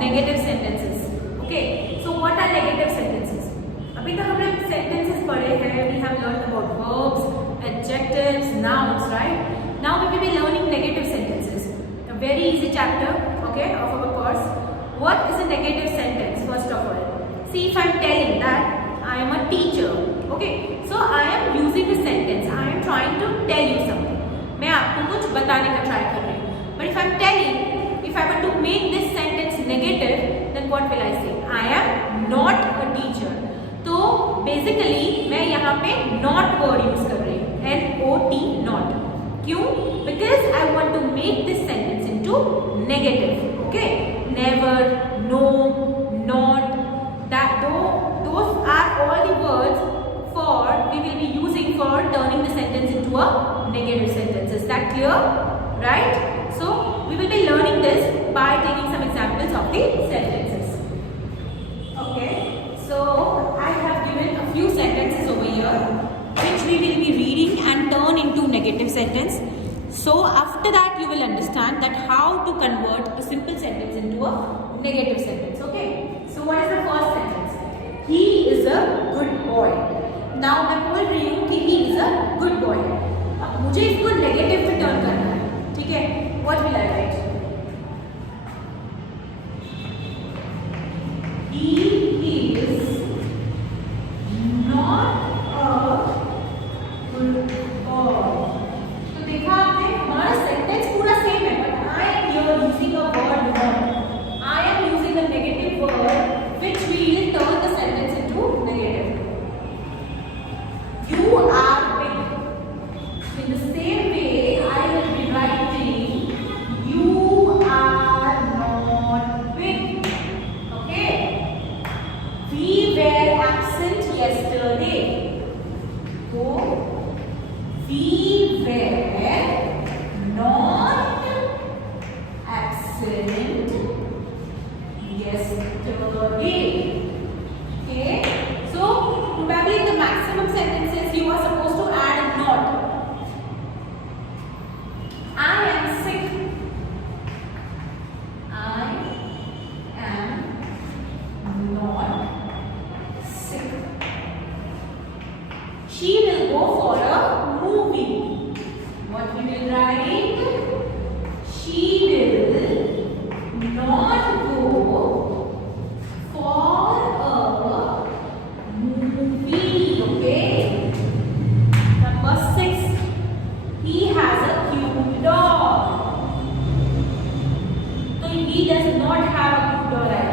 negative sentences. Okay, so what are negative sentences? अभी तक हमने sentences पढ़े हैं. We have learned about verbs, adjectives, nouns, right? Now we will be learning negative sentences. A very easy chapter, okay, of our course. What is a negative sentence? First of all, see, if I am telling that I am a teacher, okay, so I am using a sentence. I am trying to tell you something. मैं आपको कुछ बताने का try कर रही हूँ. But if I am telling, if I were to make this sentence negative, then what will I say? I am not a teacher. तो basically मैं यहाँ पे not word use कर रही हूँ. N-O-T, not. क्यों? Because I want to make this sentence into negative. Okay? Never, no, not. That those are all the words we will be using for turning the sentence into a negative sentence. Is that clear? Right? So we will be learning this by taking some examples of the sentences. Okay, so I have given a few sentences over here which we will be reading and turn into negative sentence. So after that you will understand that how to convert a simple sentence into a negative sentence. Okay, so what is the first sentence? He is a good boy. Now मैं बोल रही हूँ कि he is a good boy. अब मुझे इसको negative में turn करना है, ठीक है? What will I write? He is not a good boy. तो देखा आपने हमारा sentence पूरा same है, but I am here using a word not. I am using a negative word which will turn the sentence into negative. You are big. In the same way, I will be writing you are not big. Okay? We were absent yesterday. So, we were not absent yesterday. Okay? So, probably in the maximum sentences you are supposed to add not. I am sick. I am not sick. She will go for a movie. What we will write? She will not go for a movie. Okay. Number 6. He has a cute dog. So he does not have a cute dog, right?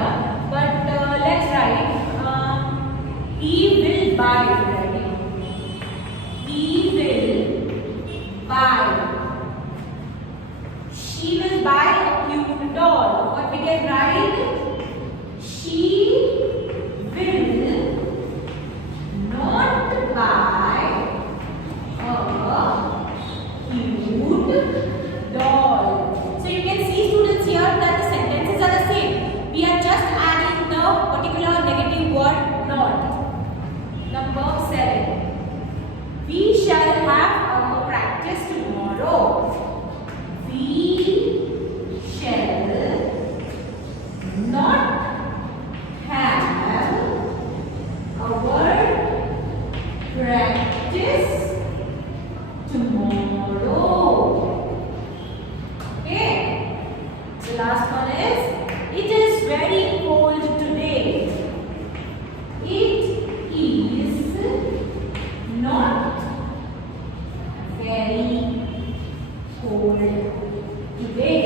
But let's write. He will buy. Right? He will buy. She will buy a cute doll. What we can write? She will not buy a cute doll. So you can see, students, here that the sentences are the same. We are just adding the particular negative word not. Number 7. We shall have our practice tomorrow. We shall not have our practice tomorrow. Okay. The last one is, it is very cold today. It is not very cold today.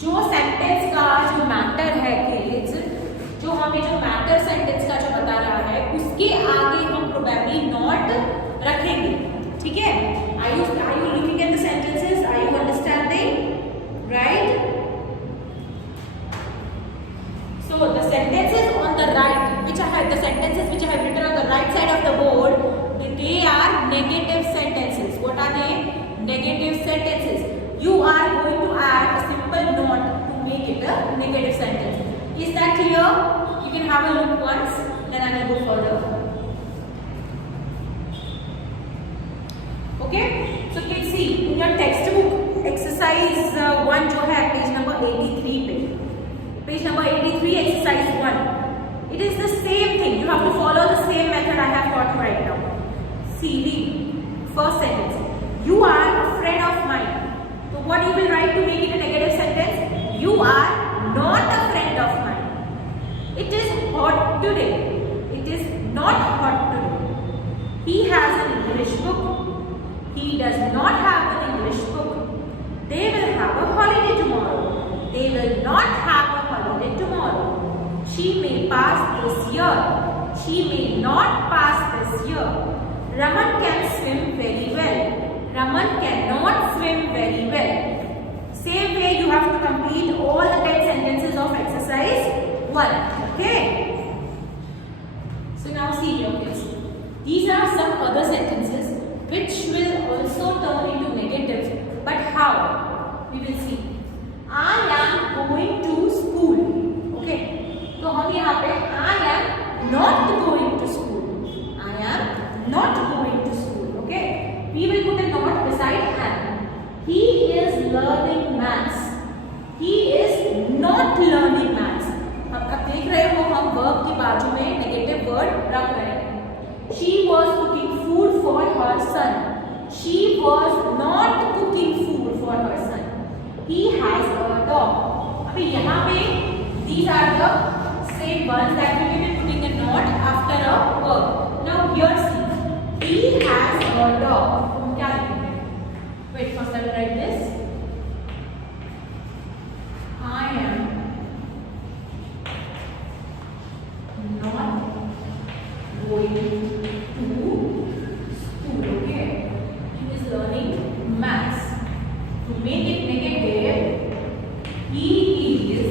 जो sentence का जो matter है kids, जो हमें जो matter sentence का जो बता रहा है उसके आगे हम प्रोबेबली नॉट रखेंगे. ठीक है? Are you looking at the sentences? Are you understanding? Right? So the sentences on the right, the sentences which I have written on the right side of the board, they are negative sentences. What are they? Negative sentences. You are going to add a simple not to make it a negative sentence. Is that clear? You can have a look once, then I will go further. Okay? So you can see in your textbook exercise 1 जो है page number 83 पे. First sentence, you are a friend of mine. So what you will write to make it a negative sentence? You are not a friend of mine. It is hot today. It is not hot today. He has an English book. He does not have an English book. They will have a holiday tomorrow. They will not have a holiday tomorrow. She may pass this year. She may not pass this year. Raman can swim very well. Raman cannot swim very well. Same way you have to complete all the 10 sentences of exercise 1. Okay? So now see here please. These are some other sentences which will also turn into negative. But how? We will see. I am going to school. Okay? तो हम यहाँ पे I am not going to school. I am not going to school. Okay? We will put a not beside am. He is learning maths. He is not learning maths. अब देख रहे हो हम verb के बाजू में negative word रख रहे हैं. She was cooking food for her son. She was not cooking food for her son. He has a dog. अभी यहाँ पे these are the same ones that we will be putting a not after a verb. Now here see, he has a dog. हम क्या लिखेंगे? Wait, first I will write this. I am not going to school. Okay, he is learning maths. To make it negative, he is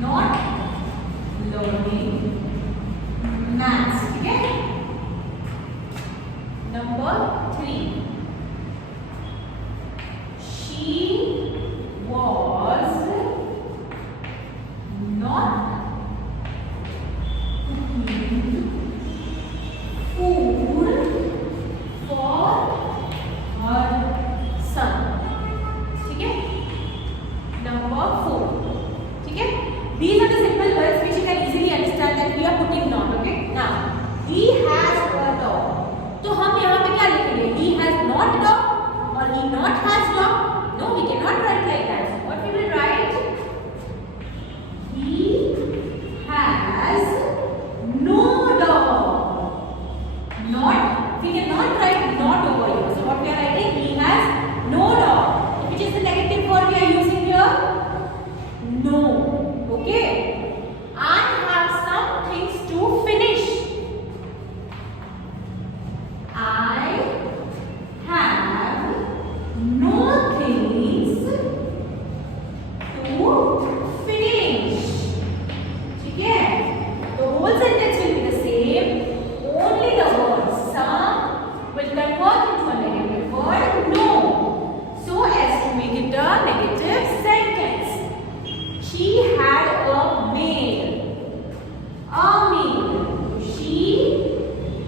not learning maths. Okay. Number 3. She was not cooking food for her son. ठीक है? Number 4. ठीक है? These are the simple words which you can easily understand that we are putting not. Okay? Now, he has a dog. तो हम यहाँ पे क्या लिखेंगे? He has not dog or he not has dog? No, we cannot write like that. What we will write? He has no dog. Not. We cannot write not over here. So what we are writing? He has no dog. Which is the negative word we are using here? No. Okay. I have some things to finish. I have no things to finish. ठीक है? The whole sentence will be the same. Only the word some will convert into a negative word no. So as to make it a negative sentence. She had a maid. A maid. She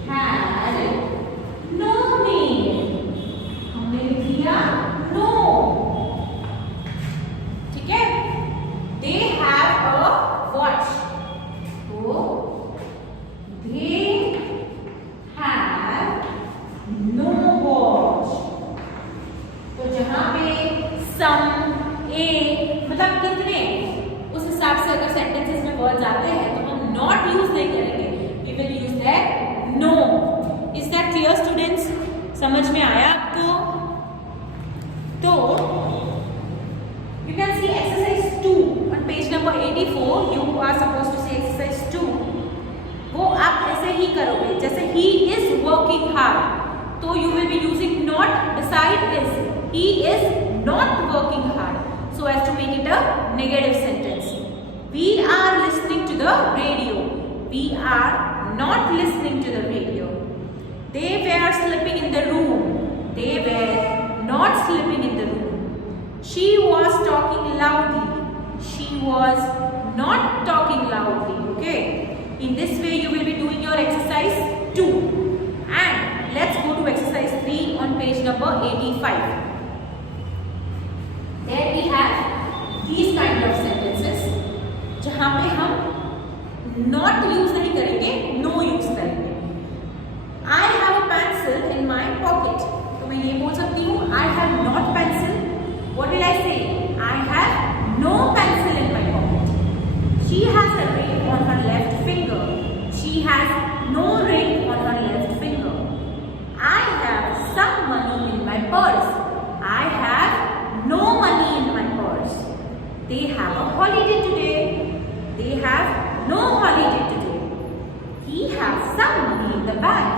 had no maid. हमने लिख दिया no. ठीक है? They have a watch. तो they have no watch. तो जहां पे some a मतलब कितने उस हिसाब से अगर सेंटेंसेस में वर्ड जाते हैं तो हम नॉट यूज नहीं करेंगे. We will use that no. Is that clear students? समझ में आया आपको? तो you can see exercise 2 on page number 84. You are supposed to say exercise 2. वो आप ऐसे ही करोगे जैसे ही इज वर्किंग हार्ड. तो you will be using not beside is. He is not working hard. So as to make it a negative sentence. We are listening to the radio. We are not listening to the radio. They were sleeping in the room. They were not sleeping in the room. She was talking loudly. She was not talking loudly. Okay. In this way you will be doing your exercise 2. And let's go to exercise 3 on page number 85. There we have these kind of sentences जहाँ पे हम not use नहीं करेंगे, no use करेंगे. I मैं ये बोल सकती हूँ I have not pencil. What will I say? I have no pencil in my pocket. She has a ring on her left finger. She has no ring on her left finger. I have some money in my purse. I have no money in my purse. They have a holiday today. They have no holiday today. He has some money in the bank.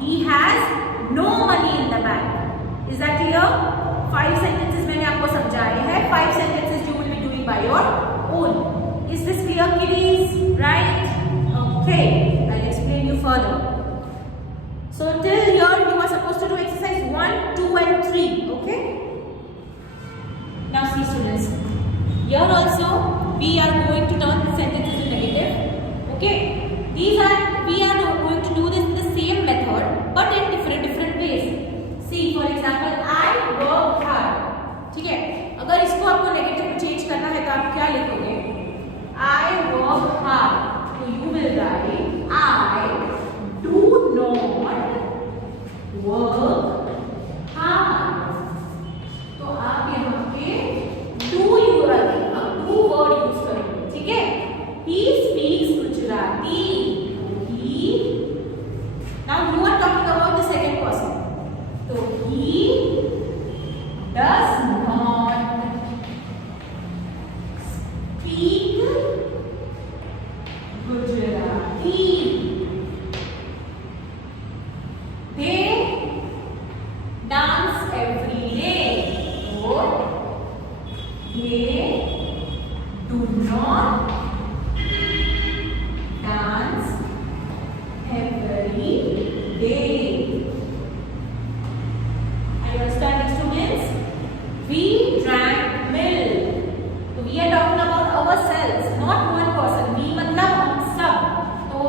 He has no money in the bank. Is that clear? 5 sentences मैंने आपको समझाए हैं. 5 sentences you will be doing by your own. Is this clear, kiddies? Right? Okay. I'll explain you further. So till here you are supposed to do exercise 1, 2 and 3. Okay? Now see students. Here also we are going to turn sentences in negative. Okay? We are going to do this in the same method but in different ways. See for example I work hard. ठीक है? अगर इसको आपको negative में change करना है तो आप क्या लिखोगे? I work hard. So you will write I do not work hard. तो आप यहाँ पे do वर्ड यूज करोगे. ठीक है? He speaks Gujarati. Now you are talking about the second person. So he does not speak Gujarati. They dance every day. Or they do not dance every day. Are you understanding students? We drank milk. So we are talking about ourselves, not one person. We मतलब हम सब. तो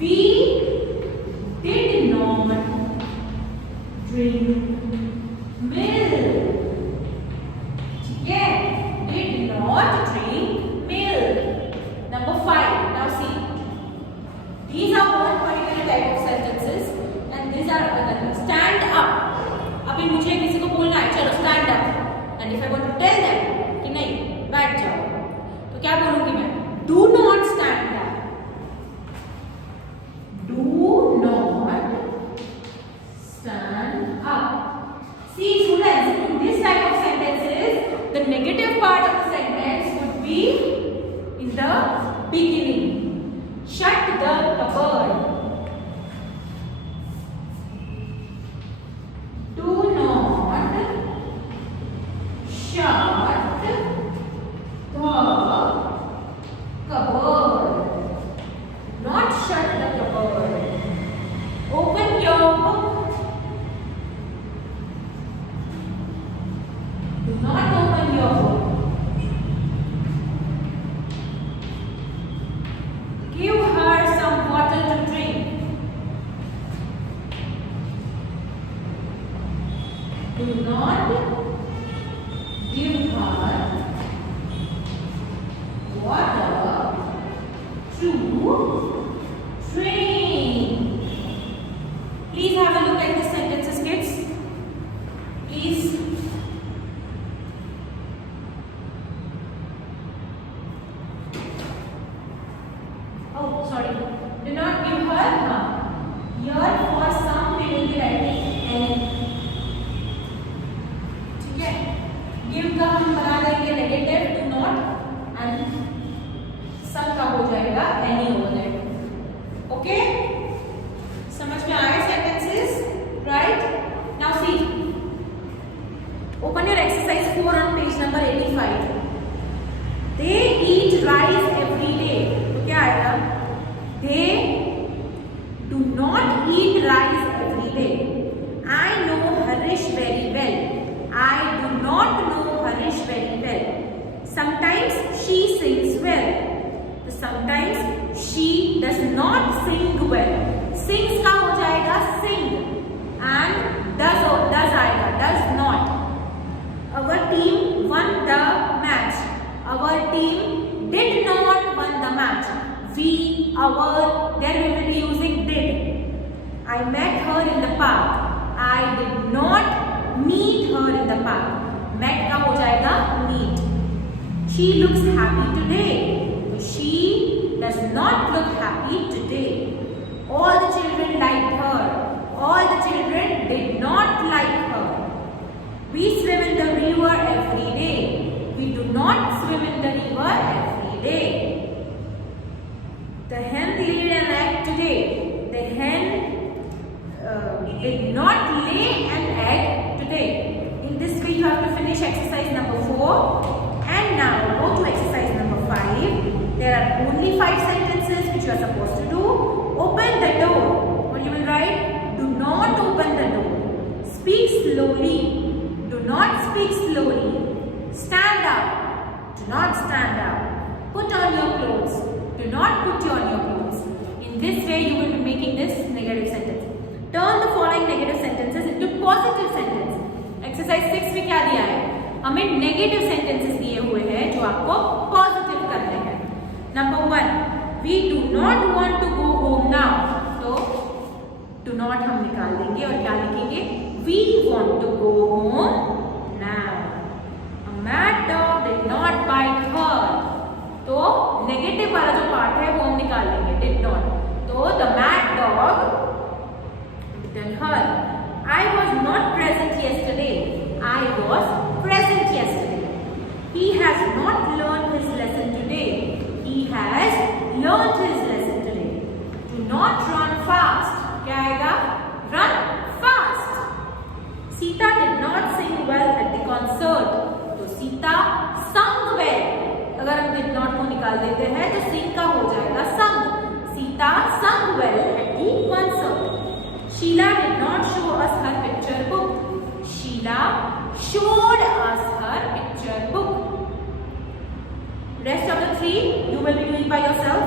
we did not drink milk. ठीक है? Did not drink milk. Number 5. Now see. These are one particular type of sentences and these are another. Stand up. अभी मुझे किसी को बोलना है चलो stand up. And if I want to tell them कि नहीं बैठ जाओ तो क्या बोलूँगी मैं? Do not stand up. Do not stand up. See students, in this type of sentences, the negative part of the sentence would be in the beginning. Shut the cupboard. Do not shut the cupboard. Not shut the cupboard. Open your book. Do not open your book. Give her some water to drink. Do not give her water to drink. Please have a look at the sentences, kids. Please. Oh, sorry. Do not give her. Here for some we will be writing any. ठीक है? Give का हम बना देंगे negative do not and some का हो जाएगा any over there. Okay? समझ में आए sentences? Right? Now see. Open your exercise 4 on page number 85. They eat rice every day. तो क्या आएगा? They do not eat rice every day. I know Harish very well. I do not know Harish very well. Sometimes she sings well. Sometimes she does not sing well. Sings का हो जाएगा sing and does आएगा does not. Our team won the match. Our team did not won the match. There we will be using did. I met her in the park. I did not meet her in the park. Met का हो जाएगा meet. She looks happy today. She does not look happy today. All the children liked her. All the children did not like her. We swim in the river every day. We do not swim in the river every day. The hen laid an egg today. The hen did not lay an egg today. In this way, you have to finish exercise number 4. And now go to exercise number 5. There are only 5 sentences which you are supposed to do. Open the door. What you will write? Do not open the door. Speak slowly. Do not speak slowly. Stand up. Do not stand up. Put on your clothes. Do not put on your clothes. In this way, you will be making this negative sentence. Turn the following negative sentences into positive sentence. Exercise 6 में क्या दिया है? हमें negative sentences दिए हुए हैं जो आपको पॉजिटिव करने हैं. Number 1, we do not want to go home now. तो do not हम निकाल देंगे और क्या लिखेंगे? We want to go home now. A mad dog did not bite her. तो नेगेटिव वाला जो पार्ट है वो हम निकाल लेंगे. Did not. तो the mad dog bit her. I was not present yesterday. I was present yesterday. He has not learned his lesson today. He has learned his lesson today. Do not run fast. क्या आएगा? Run fast. Sita did not sing well at the concert. तो Sita sung well. अगर हम did not को निकाल देते हैं तो sing का हो जाएगा sung. Sita sung well at the concert. Sheila did not show us her picture book. Sheila showed us her picture book. Rest of the 3 you will be doing by yourself.